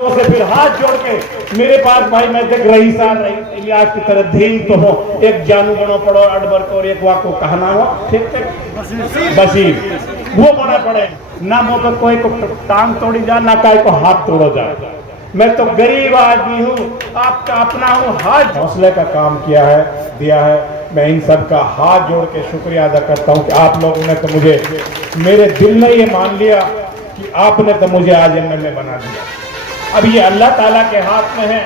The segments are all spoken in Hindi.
से फिर हाथ जोड़ के मेरे पास भाई मैं देख रही साल रही इलियास की तरह धीन तो हो, एक जानू बनो पड़ो अडबर को और एक वाको कहना हो ठीक बसीर वो बना पड़े ना वो तो कोई को टांग तोड़ी जा ना कोई को हाथ तोड़ो जाए। मैं तो गरीब आदमी हूँ, आपका अपना हूँ। हाथ हौसले का काम किया है, दिया है। मैं इन सब का हाथ जोड़ के शुक्रिया अदा करता हूँ कि आप लोगों ने तो मुझे मेरे दिल में ये मान लिया कि आपने तो मुझे आज एमएलए बना दिया। अब ये अल्लाह ताला के हाथ में है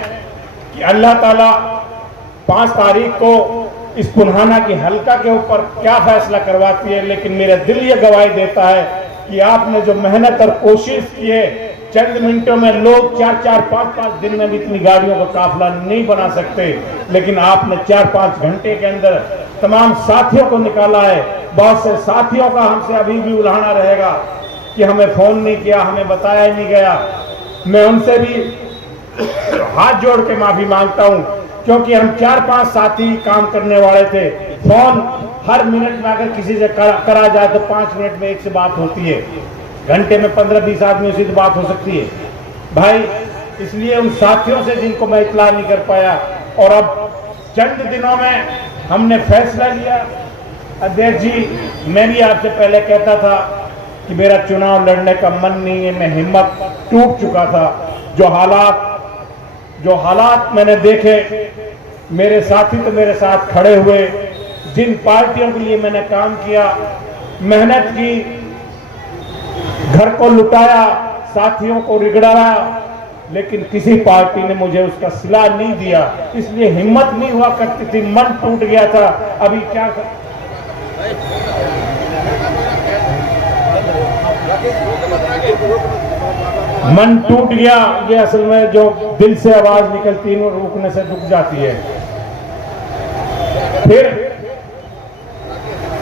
कि अल्लाह ताला 5 तारीख को इस पुनहाना की हल्का के ऊपर क्या फैसला करवाती है, लेकिन मेरा दिल ये गवाही देता है कि आपने जो मेहनत और कोशिश की है, चंद मिनटों में लोग 4-4, 5-5 दिन में भी इतनी गाड़ियों का काफिला नहीं बना सकते, लेकिन आपने 4-5 घंटे के अंदर तमाम साथियों को निकाला है। बहुत से साथियों का हमसे अभी भी उलाहना रहेगा कि हमें फोन नहीं किया, हमें बताया नहीं गया। मैं उनसे भी हाथ जोड़ के माफी मांगता हूं, क्योंकि हम 4-5 साथी काम करने वाले थे। फोन हर मिनट में अगर किसी से करा जाए तो 5 मिनट में एक से बात होती है, घंटे में 15-20 आदमियों से बात हो सकती है भाई। इसलिए उन साथियों से जिनको मैं इतला नहीं कर पाया, और अब चंद दिनों में हमने फैसला लिया। अध्यक्ष जी, मैं भी आपसे पहले कहता था कि मेरा चुनाव लड़ने का मन नहीं है, मैं हिम्मत टूट चुका था। जो हालात मैंने देखे, मेरे साथी तो मेरे साथ खड़े हुए, जिन पार्टियों के लिए मैंने काम किया, मेहनत की, घर को लुटाया, साथियों को रिगड़ाया, लेकिन किसी पार्टी ने मुझे उसका सिला नहीं दिया। इसलिए हिम्मत नहीं हुआ करती थी, मन टूट गया था। अभी क्या मन टूट गया, ये असल में जो दिल से आवाज निकलती है वो रुकने से रुक जाती है। फिर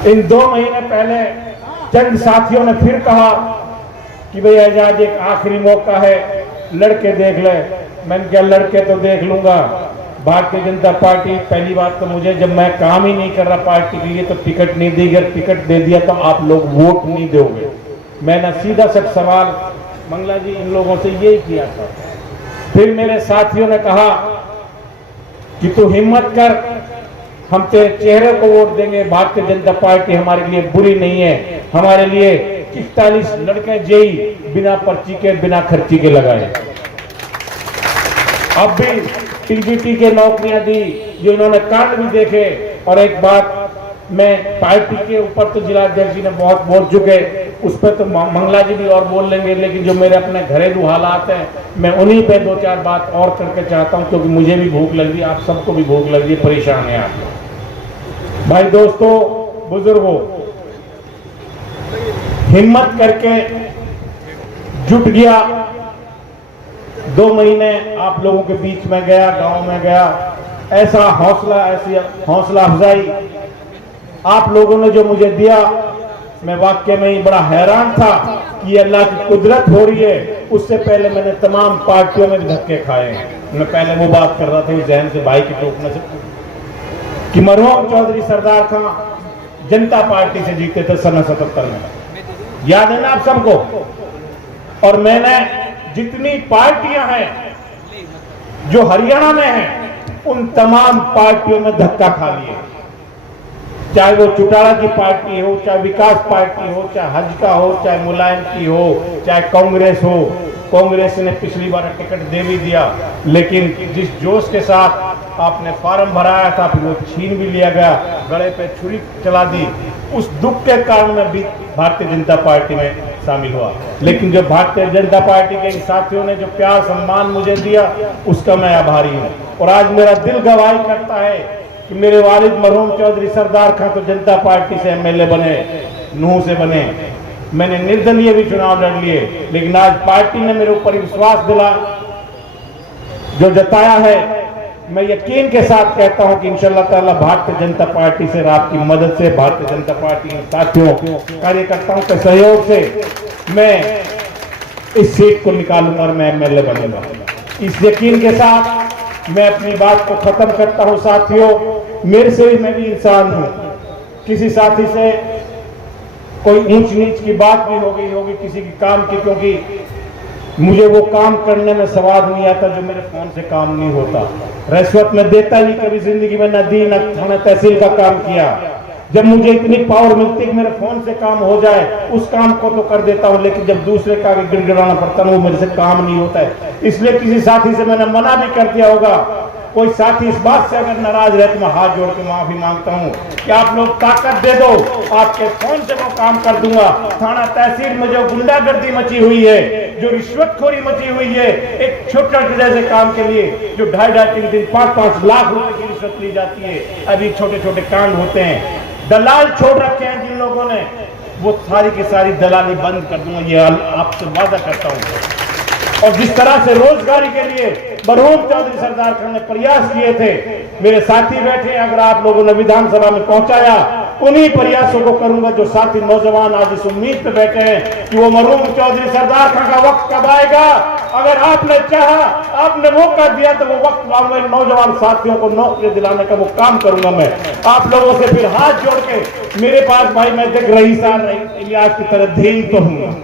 इन 2 महीने पहले चंद साथियों ने फिर कहा कि भाई एजाज एक आखिरी मौका है, लड़के देख ले। मैंने क्या लड़के तो देख लूंगा, भारतीय जनता पार्टी, पहली बात तो मुझे जब मैं काम ही नहीं कर रहा पार्टी के लिए तो टिकट नहीं दी, अगर टिकट दे दिया तो आप लोग वोट नहीं दोगे। मैंने सीधा सब सवाल मंगला जी इन लोगों से यही किया था। फिर मेरे साथियों ने कहा कि तू हिम्मत कर, हम तेरे चेहरे को वोट देंगे, भारतीय जनता पार्टी हमारे लिए बुरी नहीं है। हमारे लिए 41 लड़के जेई बिना पर्ची के, बिना खर्ची के लगाए। अब भी टीबीटी के नौकरियां दी, जो इन्होंने कांड भी देखे। और एक बात, मैं पार्टी के ऊपर तो जिला अध्यक्ष जी ने बहुत बोल चुके, उस पर तो मंगला जी भी और बोल लेंगे, लेकिन जो मेरे अपने घरेलू हालात हैं, मैं उन्हीं पे 2-4 बात और करके चाहता हूं, क्योंकि मुझे भी भूख लग रही है, आप सबको भी भूख लग रही है, परेशान है आप भाई। दोस्तों, बुजुर्गों, हिम्मत करके जुट गया। 2 महीने आप लोगों के बीच में गया, गांव में गया, ऐसा हौसला, ऐसी हौसला अफजाई आप लोगों ने जो मुझे दिया, मैं वाकई में ही बड़ा हैरान था कि अल्लाह की कुदरत हो रही है। उससे पहले मैंने तमाम पार्टियों में धक्के खाए। मैं पहले वो बात कर रहा था जहन से भाई के टोकने से कि मरहूम चौधरी सरदार खां जनता पार्टी से जीते थे सन 77 में, याद है ना आप सबको। और मैंने जितनी पार्टियां हैं जो हरियाणा में हैं, उन तमाम पार्टियों में धक्का खा लिए, चाहे वो चौटाला की पार्टी हो, चाहे विकास पार्टी हो, चाहे हज का हो, चाहे मुलायम की हो, चाहे कांग्रेस हो। कांग्रेस ने पिछली बार टिकट दे भी दिया, लेकिन जिस जोश के साथ आपने फार्म भराया था, फिर वो छीन भी लिया गया, गले पे छुरी चला दी। उस दुख के कारण मैं भी भारतीय जनता पार्टी में शामिल हुआ। लेकिन जो भारतीय जनता पार्टी के साथियों ने जो प्यार सम्मान मुझे दिया, उसका मैं आभारी हूँ। और आज मेरा दिल गवाही करता है कि मेरे वालिद मरहूम चौधरी सरदार खां तो जनता पार्टी से एमएलए बने, नूह से बने। मैंने निर्दलीय भी चुनाव लड़ लिए, लेकिन आज पार्टी ने मेरे ऊपर विश्वास दिला जो जताया है। मैं यकीन के साथ कहता हूं कि इंशाअल्लाह ताला भारतीय जनता पार्टी से, आपकी मदद से, भारतीय जनता पार्टी के साथियों, कार्यकर्ताओं के सहयोग से मैं इस सीट को निकालूंगा और मैं एमएलए बनूंगा। इस यकीन के साथ मैं अपनी बात को खत्म करता हूं। साथियों, मेरे से भी, मैं भी इंसान हूं, किसी साथी से कोई ऊंच नीच की बात भी हो गई होगी किसी की काम की, क्योंकि मुझे वो काम करने में स्वाद नहीं आता जो मेरे फोन से काम नहीं होता। रिश्वत में देता ही नहीं, कभी जिंदगी में न दी, न थाना तहसील का काम किया। जब मुझे इतनी पावर मिलती है कि मेरे फोन से काम हो जाए, उस काम को तो कर देता हूं, लेकिन जब दूसरे का भी गिड़गिड़ाना पड़ता है वो मेरे से काम नहीं होता है। इसलिए किसी साथी से मैंने मना भी कर दिया होगा। कोई साथी इस बात से अगर नाराज रहे तो मैं हाथ जोड़ के माफी मांगता हूं कि आप लोग ताकत दे दो, आपके फोन से वो काम कर दूंगा। थाना तहसील में जो गुंडागर्दी मची हुई है, जो रिश्वतखोरी मची हुई है, एक छोटा जैसे काम के लिए जो 2.5 3 5 लाख रुपए की रिश्वत ली जाती है, अभी छोटे छोटे कांड होते हैं। दलाल छोड़ रखे हैं जिन लोगों ने, वो सारी की सारी दलाली बंद कर दूंगा, ये आपसे वादा करता हूं। और जिस तरह से रोजगारी के लिए मरहूम चौधरी सरदार खान ने प्रयास किए थे, मेरे साथी बैठे, अगर आप लोगों ने विधानसभा में पहुंचाया, उन्हीं प्रयासों को करूंगा जो साथी नौजवान आज इस उम्मीद पे बैठे हैं कि वो मरहूम चौधरी सरदार खान का वक्त कब आएगा। अगर आपने चाहा, आपने मौका दिया तो वो वक्त लाऊंगा, नौजवान साथियों को नौकरी दिलाने का वो काम करूंगा। मैं आप लोगों से फिर हाथ जोड़ के, मेरे पास भाई मैं देख रही इलियास की तरह धीन तो हूँ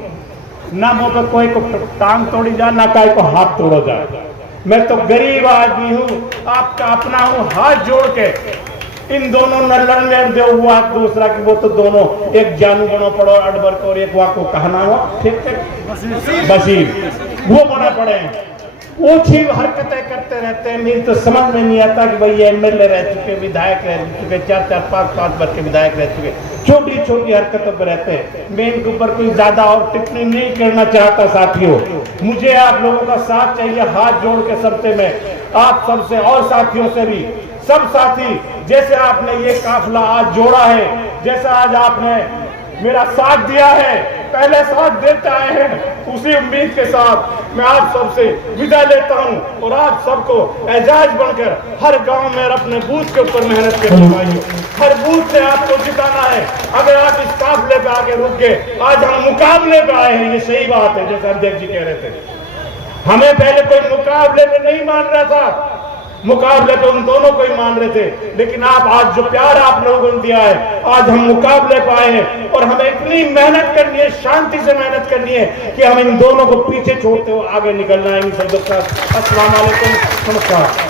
ना, मुंह पे कोई को टांग तोड़ी जाए ना कोई को हाथ तोड़ो जाए। मैं तो गरीब आदमी हूँ, आपका अपना हूँ। हाथ जोड़ के इन दोनों न लड़ने दो, हुआ दूसरा कि वो तो दोनों एक जानू बनो पड़ो अडबर को, और एक वाक को कहना हुआ ठीक है बशीर, वो बना पड़े ओछी हरकतें करते रहते हैं। मुझे तो समझ में नहीं आता कि भाई एमएलए रह चुके, विधायक रह चुके, 4 5 वर्ष के विधायक रह चुके, छोटी छोटी हरकतों पर रहते हैं। मैं इनके ऊपर कोई ज्यादा और टिप्पणी नहीं करना चाहता साथियों। मुझे आप लोगों का साथ चाहिए, हाथ जोड़ के सबसे, मैं आप सबसे और साथियों से भी, सब साथी जैसे आपने ये काफिला आज जोड़ा है, जैसा आज आपने मेरा साथ दिया है, पहले साथ देते आए हैं, उसी उम्मीद के साथ मैं आप सबसे विदा लेता हूं। और आप सबको एजाज बनकर हर गांव में अपने बूथ के ऊपर मेहनत करनी चाहिए, हर बूथ से आपको जिताना है। अगर आप इस काफिले पे आगे रुक गए, आज हम मुकाबले पे आए हैं, ये सही बात है। जैसे अध्यक्ष जी कह रहे थे, हमें पहले कोई मुकाबले में नहीं मान रहा था, मुकाबले तो उन दोनों को ही मान रहे थे, लेकिन आप आज जो प्यार आप लोगों ने दिया है, आज हम मुकाबले पाए हैं। और हमें इतनी मेहनत करनी है, शांति से मेहनत करनी है कि हम इन दोनों को पीछे छोड़ते हुए आगे निकलना है। इन सब का अस्सलाम वालेकुम, नमस्कार।